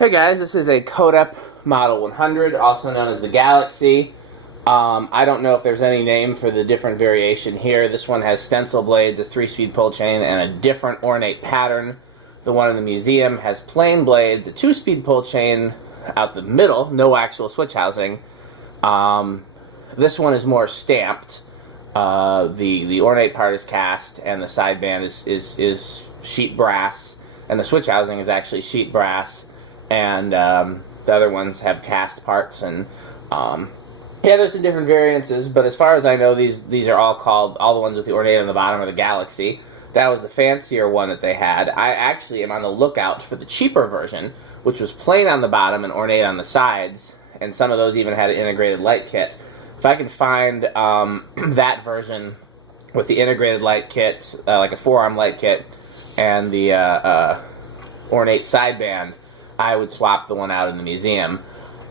Hey guys, this is a Codep Model 100, also known as the Galaxy. I don't know if there's any name for the different variation here. This one has stencil blades, a 3-speed pull chain, and a different ornate pattern. The one in the museum has plain blades, a 2-speed pull chain out the middle, no actual switch housing. This one is more stamped. The ornate part is cast, and the sideband is sheet brass, and the switch housing is actually sheet brass. And the other ones have cast parts, and yeah, there's some different variances, but as far as I know, these are all the ones with the ornate on the bottom are the Galaxy. That was the fancier one that they had. I actually am on the lookout for the cheaper version, which was plain on the bottom and ornate on the sides, and some of those even had an integrated light kit. If I can find that version with the integrated light kit, like a 4-arm light kit, and the ornate sideband, I would swap the one out in the museum.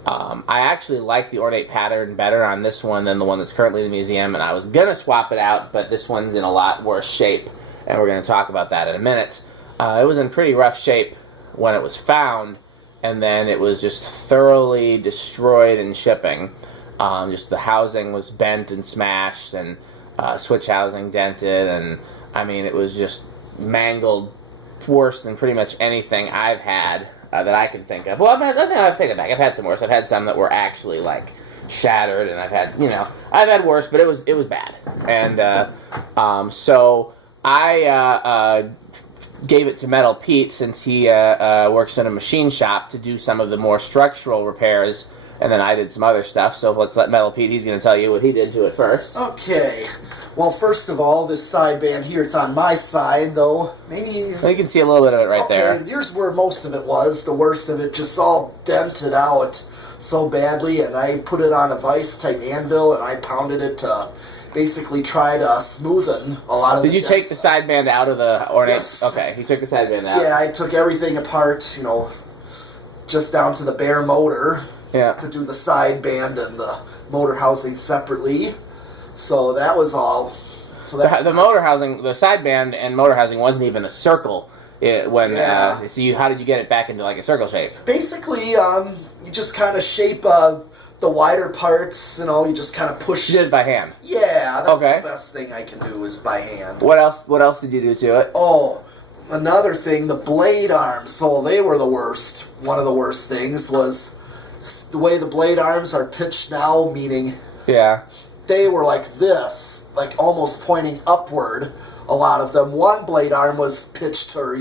I actually like the ornate pattern better on this one than the one that's currently in the museum, and I was going to swap it out, but this one's in a lot worse shape, and we're going to talk about that in a minute. It was in pretty rough shape when it was found, and then it was just thoroughly destroyed in shipping. Just the housing was bent and smashed, and switch housing dented, and I mean, it was just mangled worse than pretty much anything I've had. That I can think of. Well, I've taken it back. I've had some worse. I've had some that were actually like shattered, and I've had worse, but it was bad. And so I gave it to Metal Pete, since he works in a machine shop, to do some of the more structural repairs, and then I did some other stuff. So let's let Metal Pete. He's going to tell you what he did to it first. Okay. Well, first of all, this sideband here, it's on my side, though. Maybe you can see a little bit of it right there. Here's where most of it was. The worst of it just all dented out so badly, and I put it on a vice-type anvil, and I pounded it to basically try to smoothen a lot of Did you take the sideband out of the ornate? Yes. Okay, you took the sideband out. Yeah, I took everything apart, just down to the bare motor. Yeah. To do the sideband and the motor housing separately. So that was all. So that the motor housing, the sideband and motor housing wasn't even a circle when. So how did you get it back into like a circle shape? Basically, you just kind of shape the wider parts. You just kind of push. You did it by hand. Yeah, that's the best thing I can do is by hand. What else? What else did you do to it? Oh, another thing, the blade arms. So they were the worst. One of the worst things was the way the blade arms are pitched now, meaning they were like this, like almost pointing upward, a lot of them. One blade arm was pitched or,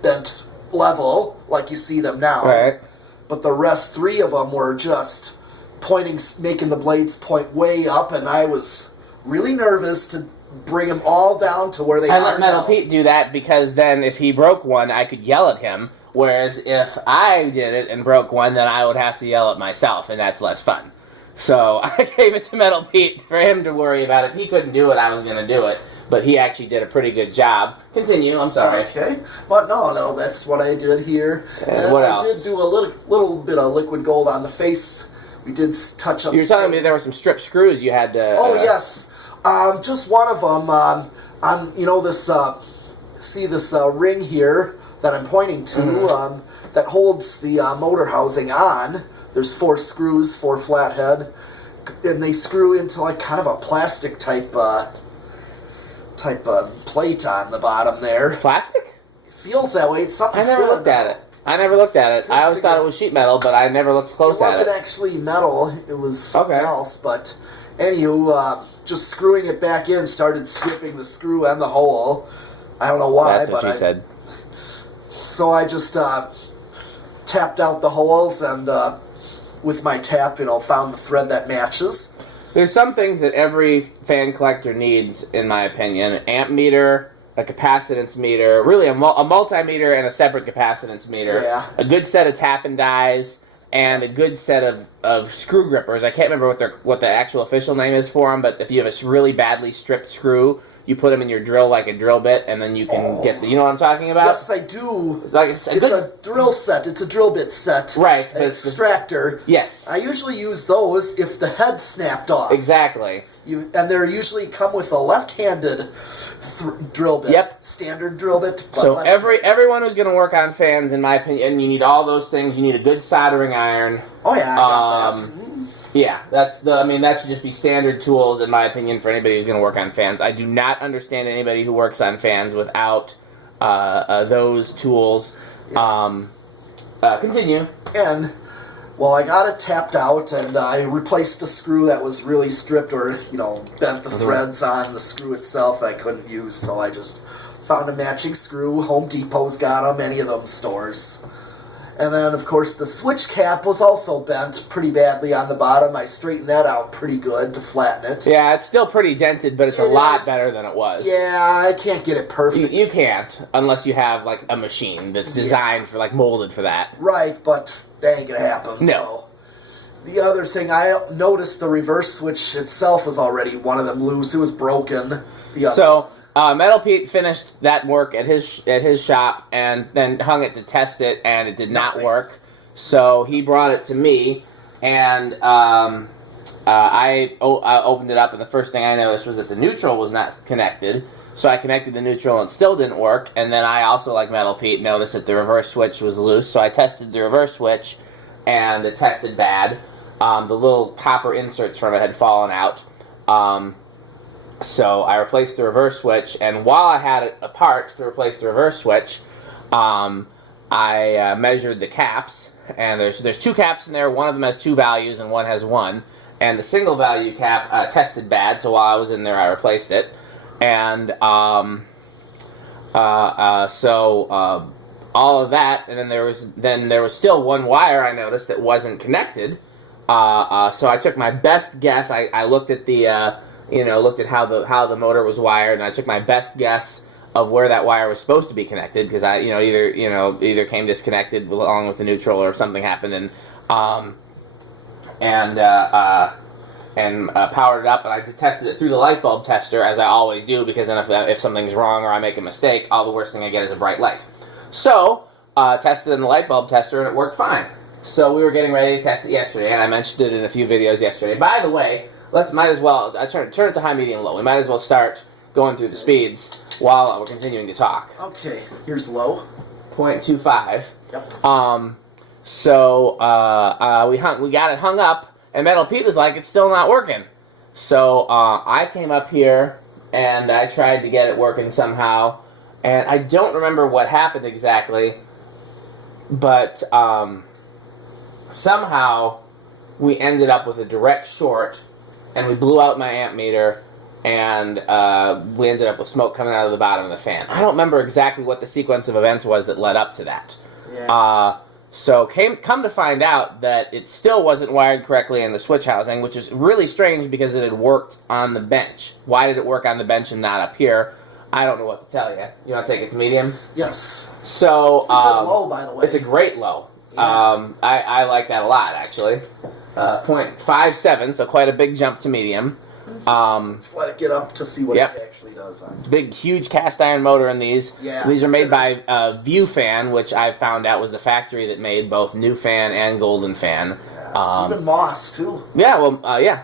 bent level, like you see them now. Right. But the rest 3 of them were just pointing, making the blades point way up, and I was really nervous to bring them all down to where they are now. I let Metal Pete do that because then if he broke one, I could yell at him. Whereas if I did it and broke one, then I would have to yell at myself, and that's less fun. So I gave it to Metal Pete for him to worry about it. If he couldn't do it, I was going to do it. But he actually did a pretty good job. Continue, I'm sorry. Okay. But no, that's what I did here. And what else? I did do a little bit of liquid gold on the face. We did touch up. You were telling me there were some strip screws you had to... Oh, yes. Just one of them on this... see this ring here that I'm pointing to, that holds the motor housing on. There's 4 screws, 4 flathead, and they screw into like kind of a plastic type plate on the bottom there. Plastic? It feels that way. It's something. I never looked at it. I always thought it was sheet metal, but I never looked close at it. It wasn't actually metal. It was something else. But anywho, just screwing it back in started stripping the screw and the hole. I don't know why. That's what she said. So I just tapped out the holes and with my tap, found the thread that matches. There's some things that every fan collector needs, in my opinion. An amp meter, a capacitance meter, really a multimeter and a separate capacitance meter. Yeah. A good set of tap and dies, and a good set of screw grippers. I can't remember what the actual official name is for them, but if you have a really badly stripped screw, you put them in your drill like a drill bit, and then you can get the, you know what I'm talking about? Yes, I do. Like it's a drill set. It's a drill bit set. Right. An extractor. Yes. I usually use those if the head snapped off. Exactly. And they're usually come with a left-handed drill bit. Yep. Standard drill bit. So everyone who's going to work on fans, in my opinion, you need all those things. You need a good soldering iron. Oh yeah, I got that. Yeah, that should just be standard tools, in my opinion, for anybody who's going to work on fans. I do not understand anybody who works on fans without those tools. Continue. And, well, I got it tapped out, and I replaced a screw that was really stripped or, bent the threads on the screw itself that I couldn't use, so I just found a matching screw. Home Depot's got them, any of them stores. And then, of course, the switch cap was also bent pretty badly on the bottom. I straightened that out pretty good to flatten it. Yeah, it's still pretty dented, but it's a lot better than it was. Yeah, I can't get it perfect. You can't, unless you have, like, a machine that's designed for, like, molded for that. Right, but that ain't gonna happen. No. So. The other thing, I noticed the reverse switch itself was already one of them loose. It was broken. Metal Pete finished that work at his shop and then hung it to test it, and it did not work. So he brought it to me, and I opened it up, and the first thing I noticed was that the neutral was not connected. So I connected the neutral, and it still didn't work. And then I also, like Metal Pete, noticed that the reverse switch was loose. So I tested the reverse switch, and it tested bad. The little copper inserts from it had fallen out. So I replaced the reverse switch, and while I had it apart to replace the reverse switch, I measured the caps, and there's two caps in there. One of them has 2 values, and one has 1. And the single value cap tested bad, so while I was in there, I replaced it. And all of that, and then there was still one wire I noticed that wasn't connected. So I took my best guess. I looked at the looked at how the motor was wired, and I took my best guess of where that wire was supposed to be connected, because I either came disconnected along with the neutral, or something happened, and powered it up, and I tested it through the light bulb tester, as I always do, because then if something's wrong or I make a mistake, the worst thing I get is a bright light. So tested in the light bulb tester, and it worked fine. So we were getting ready to test it yesterday, and I mentioned it in a few videos yesterday. By the way, might as well, I turn it to high, medium, low. We might as well start going through the speeds while we're continuing to talk. Okay, here's low. 0.25. Yep. We got it hung up, and Metal Pete was like, it's still not working. So I came up here, and I tried to get it working somehow, and I don't remember what happened exactly, but somehow we ended up with a direct short, and we blew out my amp meter, and we ended up with smoke coming out of the bottom of the fan. I don't remember exactly what the sequence of events was that led up to that. Yeah. So come to find out that it still wasn't wired correctly in the switch housing, which is really strange because it had worked on the bench. Why did it work on the bench and not up here? I don't know what to tell you. You want to take it to medium? Yes. So it's a good low, by the way. It's a great low. Yeah. I like that a lot, actually. 0.57, so quite a big jump to medium. Let's let it get up to see what it actually does. Big, huge cast iron motor in these. Yeah, these are made by View Fan, which I found out was the factory that made both New Fan and Golden Fan. Even Moss, too. Yeah, well,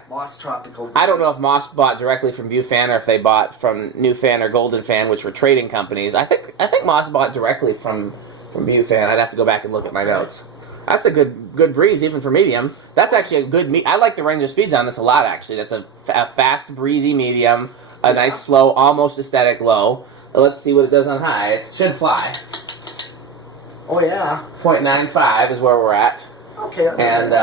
Moss Tropical. I don't know if Moss bought directly from View Fan or if they bought from New Fan or Golden Fan, which were trading companies. I think Moss bought directly from View Fan. I'd have to go back and look at my notes. That's a good breeze, even for medium. That's actually a good I like the range of speeds on this a lot, actually. That's a fast, breezy medium, a nice, slow, almost aesthetic low. Let's see what it does on high. It should fly. Oh, yeah. 0.95 is where we're at. Okay. And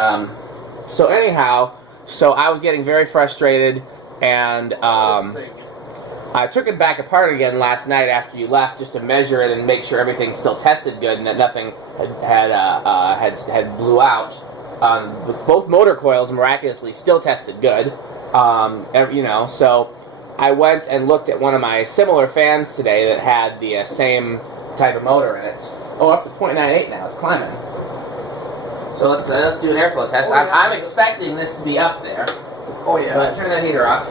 so anyhow, I was getting very frustrated, and I took it back apart again last night after you left, just to measure it and make sure everything still tested good and that nothing had blew out. Both motor coils miraculously still tested good. So I went and looked at one of my similar fans today that had the same type of motor in it. Oh, up to 0.98 now. It's climbing. So let's do an airflow test. Oh, yeah. I'm expecting this to be up there. Oh, yeah. But turn that heater off.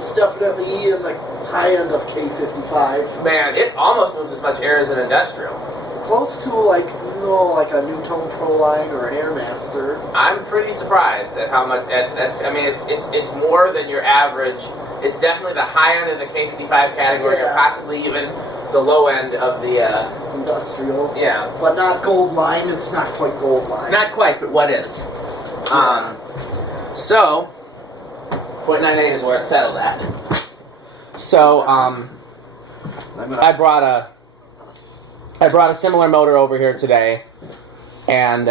It's definitely in the high end of K55. Man, it almost moves as much air as an industrial. Close to like a Newtone Pro Line or an Airmaster. I'm pretty surprised at how much. I mean, it's more than your average. It's definitely the high end of the K55 category, or possibly even the low end of the industrial. Yeah, but not gold line. It's not quite gold line. Not quite, but what is? So 0.98 is where it's settled at. So I brought a similar motor over here today, and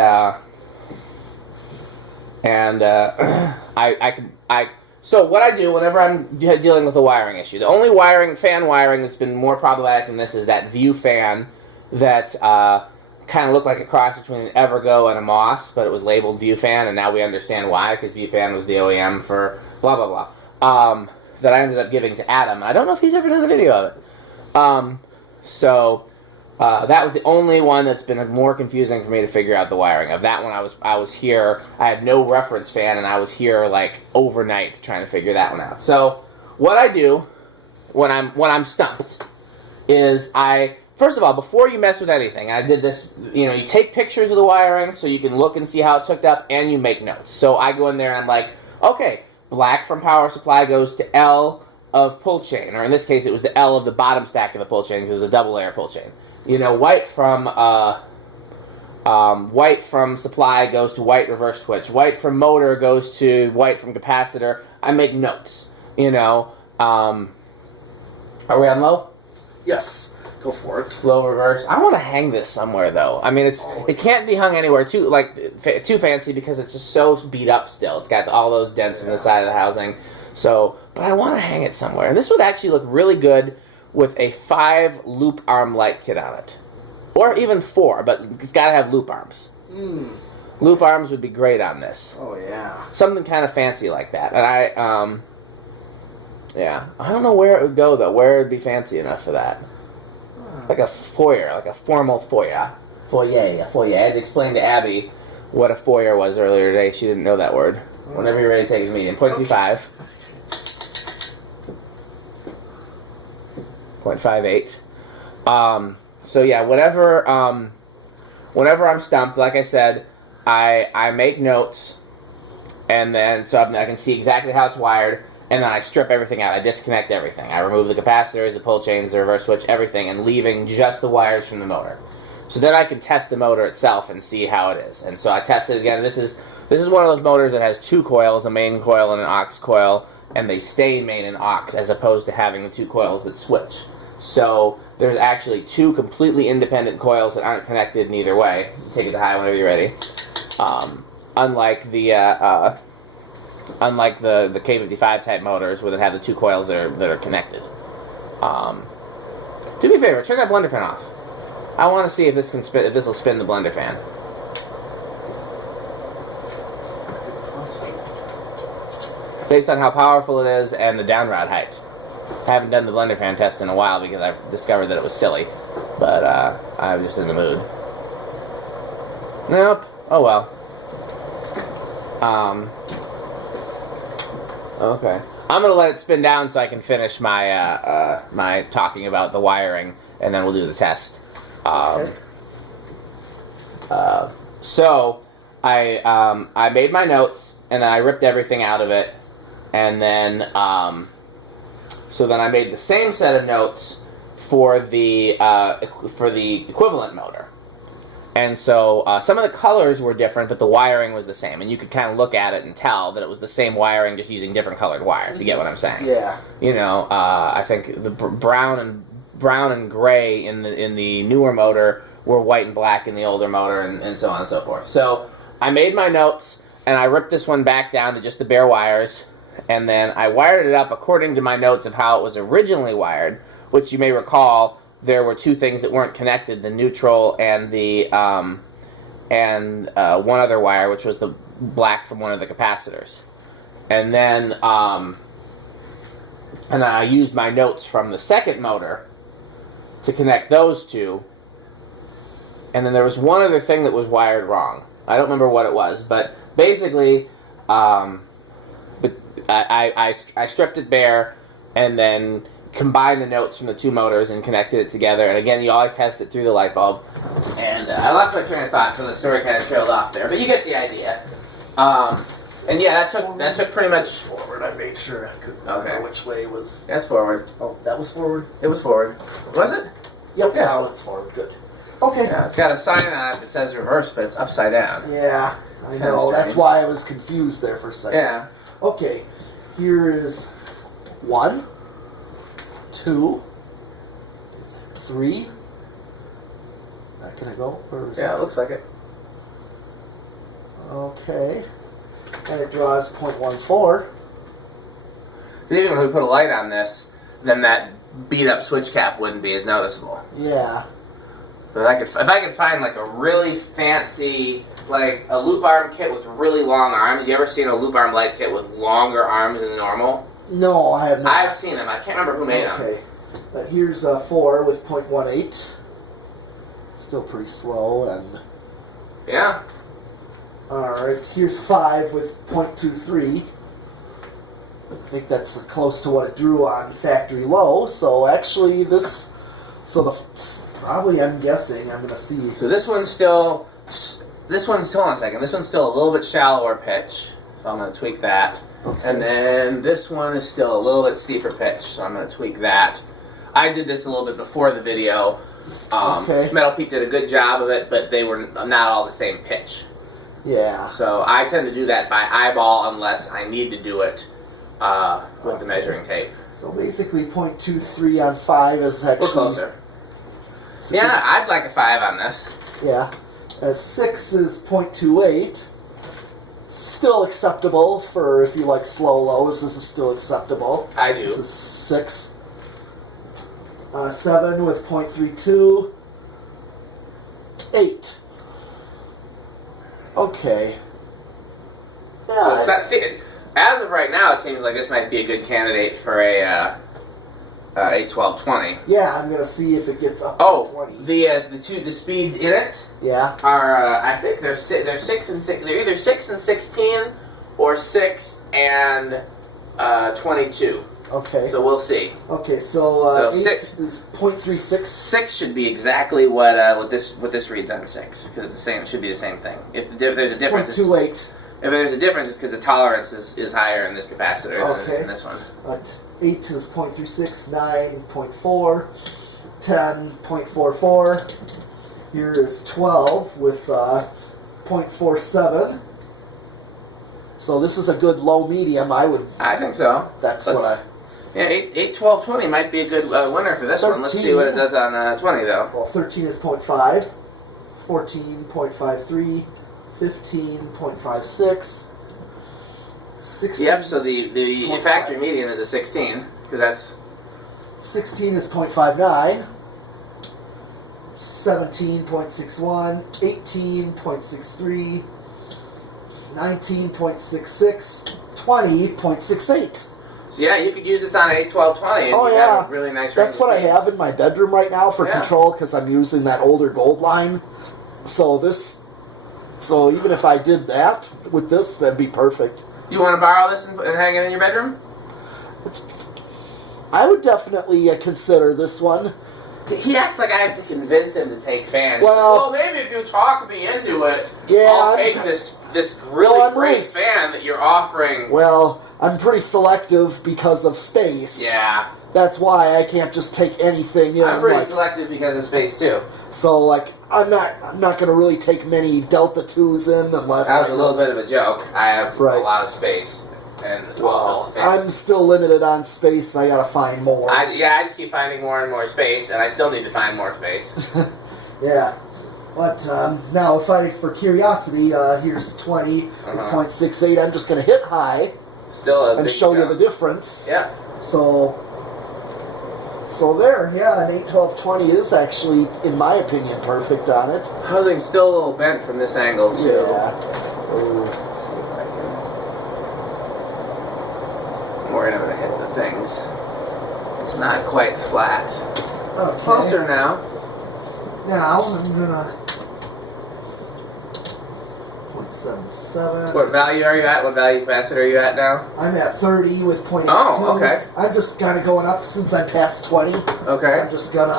so what I do whenever I'm dealing with a wiring issue, the only fan wiring that's been more problematic than this is that View fan that kind of looked like a cross between an Evergo and a Moss, but it was labeled View fan, and now we understand why, because View fan was the OEM for blah blah blah. That I ended up giving to Adam. I don't know if he's ever done a video of it. So that was the only one that's been more confusing for me to figure out the wiring of. That one I was here. I had no reference fan, and I was here like overnight trying to figure that one out. So what I do when I'm stumped is first of all, before you mess with anything, I did this. You take pictures of the wiring so you can look and see how it's hooked up, and you make notes. So I go in there and I'm like, okay, black from power supply goes to L of pull chain, or in this case, it was the L of the bottom stack of the pull chain because it was a double layer pull chain. White from supply goes to white reverse switch. White from motor goes to white from capacitor. I make notes. Are we on low? Yes, go for it. Low reverse. I want to hang this somewhere though. I mean, it can't be hung anywhere too fancy because it's just so beat up still. It's got all those dents in the side of the housing. So, but I want to hang it somewhere. And this would actually look really good with a 5 loop arm light kit on it. Or even 4, but it's got to have loop arms. Loop arms would be great on this. Oh, yeah. Something kind of fancy like that. And I don't know where it would go, though. Where it would be fancy enough for that. Like a foyer, like a formal foyer. Foyer. I had to explain to Abby what a foyer was earlier today. She didn't know that word. Whenever you're ready to take the medium. 0.25. 0.58. So yeah, whenever I'm stumped, like I said, I make notes, and then so I can see exactly how it's wired, and then I strip everything out. I disconnect everything. I remove the capacitors, the pull chains, the reverse switch, everything, and leaving just the wires from the motor. So then I can test the motor itself and see how it is. And so I test it again. This is one of those motors that has 2 coils, a main coil and an aux coil, and they stay main and aux as opposed to having the 2 coils that switch. So there's actually 2 completely independent coils that aren't connected in either way. Take it to high whenever you're ready. Unlike the K55 type motors where they have the 2 coils that are connected. Do me a favor, turn that blender fan off. I want to see if this will spin the blender fan. Based on how powerful it is and the downrod height. I haven't done the blender fan test in a while because I've discovered that it was silly, but I was just in the mood. Nope. Oh well. Okay. I'm gonna let it spin down so I can finish my my talking about the wiring, and then we'll do the test. Okay. So I made my notes, and then I ripped everything out of it, and then so then I made the same set of notes for the equivalent motor. And so some of the colors were different, but the wiring was the same. And you could kind of look at it and tell that it was the same wiring, just using different colored wire. You get what I'm saying? Yeah. I think the brown and gray in the newer motor were white and black in the older motor, and so on and so forth. So I made my notes, and I ripped this one back down to just the bare wires. And then I wired it up according to my notes of how it was originally wired, which you may recall there were 2 things that weren't connected: the neutral and the one other wire, which was the black from one of the capacitors. And then I used my notes from the second motor to connect those 2. And then there was one other thing that was wired wrong. I don't remember what it was, but basically. I stripped it bare, and then combine the notes from the two motors and connected it together. And again, you always test it through the light bulb. And I lost my train of thought, so the story kind of trailed off there. But you get the idea. And yeah, that took pretty much forward. I made sure I couldn't remember which way was. That's forward. Oh, that was forward. It was forward. Was it? Yep. Yeah, now it's forward. Good. Okay. Yeah, it's got a sign on it that says reverse, but it's upside down. Yeah, I know. That's why I was confused there for a second. Yeah. Okay. Here is 1, 2, 3. Can I go? Where is it looks like it. Okay. And it draws 0.14. Even when we put a light on this, then that beat up switch cap wouldn't be as noticeable. Yeah. But if I could find like a really fancy, like a loop arm kit with really long arms. You ever seen a loop arm light kit with longer arms than normal? No, I have not. I've seen them. I can't remember who made them. Okay. But here's 4 with 0.18. Still pretty slow and. Yeah. Alright, here's 5 with 0.23. I think that's close to what it drew on factory low. So actually this, probably I'm guessing, I'm going to see. So this one's still, hold on a second, this one's still a little bit shallower pitch. So I'm going to tweak that. Okay. And then this one is still a little bit steeper pitch. So I'm going to tweak that. I did this a little bit before the video. Okay. Metal Pete did a good job of it, but they were not all the same pitch. Yeah. So I tend to do that by eyeball unless I need to do it with the measuring tape. So basically 0.23 on 5 is actually... We're closer. Yeah, I'd like a 5 on this. Yeah. 6 is 0.28. Still acceptable for if you like slow lows. This is still acceptable. I do. This is 6. 7 with 0.32. 8. Okay. Yeah. So as of right now, it seems like this might be a good candidate for a 1220. Yeah, I'm gonna see if it gets up to 20. The speeds in it. Yeah. Are I think they're 6 and 6. They're either 6 and 16 or 6 and 22. Okay. So we'll see. Okay, so 6 is 0.36. 6 should be exactly what this reads on 6 because it's the same. It should be the same thing. If there's a difference, 0.28. If there's a difference, it's because the tolerance is higher in this capacitor than it is in this one. 8 is 0.36, 9, 0.4, 10, 0.44. Here is 12 with 0.47. So this is a good low medium. I think so. Yeah, 8, 12, 20 might be a good winner for this 13, one. Let's see what it does on 20, though. Well, 13 is 0.5, 14, 0.53, 15, 0.56, 16. Yep, so the factory medium is a 16, because that's... 16 is 0.59, 17.61, 18.63, 19.66, 20.68. So yeah, you could use this on 8, 12, 20 and have a really nice range. That's what I have in my bedroom right now for control because I'm using that older gold line. So even if I did that with this, that'd be perfect. You want to borrow this and hang it in your bedroom? I would definitely consider this one. He acts like I have to convince him to take fans. Well, maybe if you talk me into it, yeah, I'll take this really great fan that you're offering. Well, I'm pretty selective because of space. Yeah. That's why I can't just take anything in. I'm pretty selective because of space too. So I'm not gonna really take many Delta 2s in unless that was a little bit of a joke. I have a lot of space. And I'm still limited on space. I gotta find more. I just keep finding more and more space, and I still need to find more space. Yeah, but now for curiosity, here's 20 with 0.68. I'm just gonna hit high, and show you the difference. Yeah. So there, yeah, an 8, 12, 20 is actually, in my opinion, perfect on it. Housing's still a little bent from this angle too. Yeah. I'm worried I'm going to hit the things. It's not quite flat. Okay. Closer now. Now I'm going to 77. What value are you at? What value capacitor are you at now? I'm at 30 with 0.82. Oh, okay. I'm just kind of going up since I'm past 20. Okay. I'm just gonna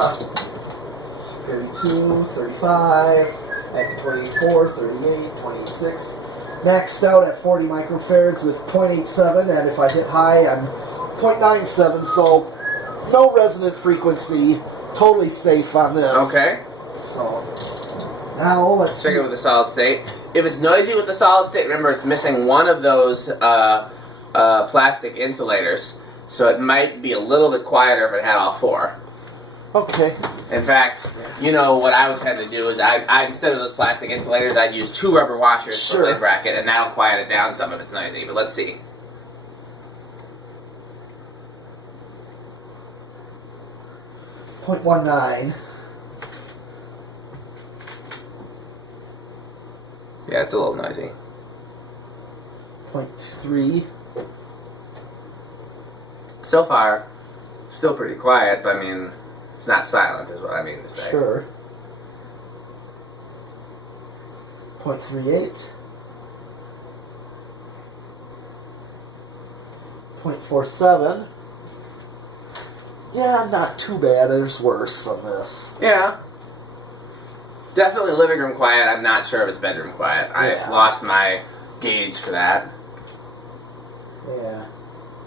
32, 35, at 24, 38, 26. Maxed out at 40 microfarads with 0.87, and if I hit high, I'm 0.97, so no resonant frequency. Totally safe on this. Okay. So, now let's check it with the solid state. If it's noisy with the solid state, remember it's missing one of those plastic insulators, so it might be a little bit quieter if it had all four. Okay. In fact, you know what I would tend to do is I instead of those plastic insulators, I'd use 2 rubber washers for the lid bracket, and that'll quiet it down some if it's noisy. But let's see. .19. Yeah, it's a little noisy. 0.3. So far, still pretty quiet, but I mean, it's not silent is what I mean to say. Sure. 0.38. 0.47. Yeah, not too bad. There's worse than this. Yeah. Definitely living room quiet. I'm not sure if it's bedroom quiet. Yeah. I've lost my gauge for that. Yeah.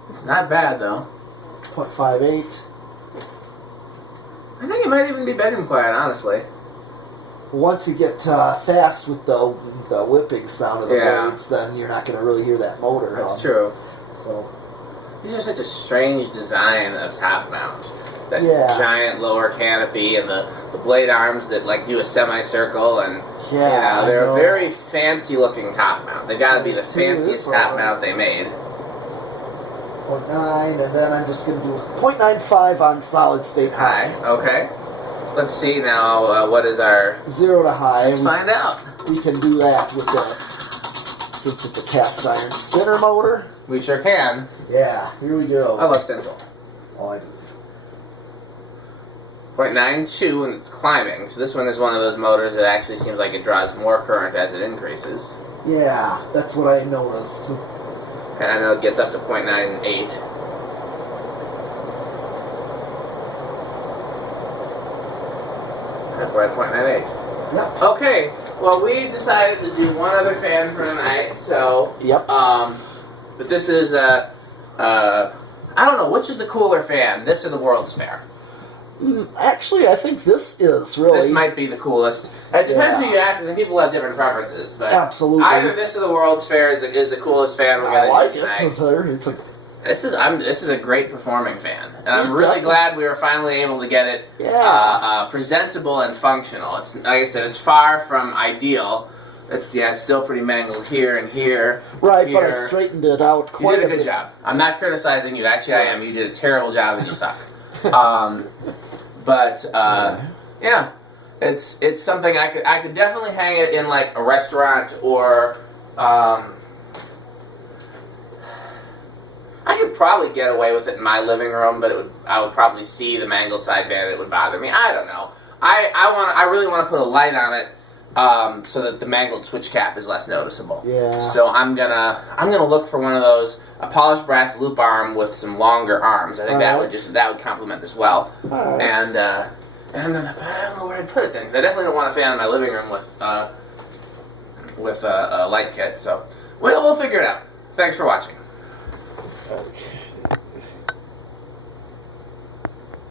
It's not bad, though. 0.58. I think it might even be bedroom quiet, honestly. Once you get fast with the whipping sound of the blades, then you're not going to really hear that motor. That's true. So these are such a strange design of top mount. That giant lower canopy and the blade arms that like do a semicircle, and they're a very fancy looking top mount. They got to be the fanciest top mount they made. 0.9, and then I'm just going to do 0.95 on solid state high. Okay. Let's see now. What is our 0 to high? Let's find out. We can do that with this, since it's a cast iron spinner motor. We sure can. Yeah. Here we go. I love stencil. Oh, I do. 0.92, and it's climbing. So this one is one of those motors that actually seems like it draws more current as it increases. Yeah, that's what I noticed. And I know it gets up to 0.98. We're at 0.98. Yep. Okay. Well, we decided to do one other fan for tonight. So. Yep. But this is I don't know, which is the cooler fan, this or the World's Fair? Actually, I think this is really. This might be the coolest. It depends who you ask, and people have different preferences. But absolutely. Either this or the World's Fair is the coolest fan we're going to do tonight. This is a great performing fan, and I'm really glad we were finally able to get it presentable and functional. It's like I said, it's far from ideal. It's still pretty mangled here and here. Right, but I straightened it out quite a bit. You did a good job. I'm not criticizing you. Actually, I am. You did a terrible job, and you suck. Yeah, it's something I could definitely hang it in like a restaurant, or I could probably get away with it in my living room, but I would probably see the mangled sideband. It would bother me. I don't know. I really want to put a light on it so that the mangled switch cap is less noticeable. Yeah. So I'm gonna look for one of those, a polished brass loop arm with some longer arms. I think that would complement this well. Right. And then I don't know where I'd put it then, because I definitely don't want a fan in my living room with a light kit. So we'll figure it out. Thanks for watching. Okay.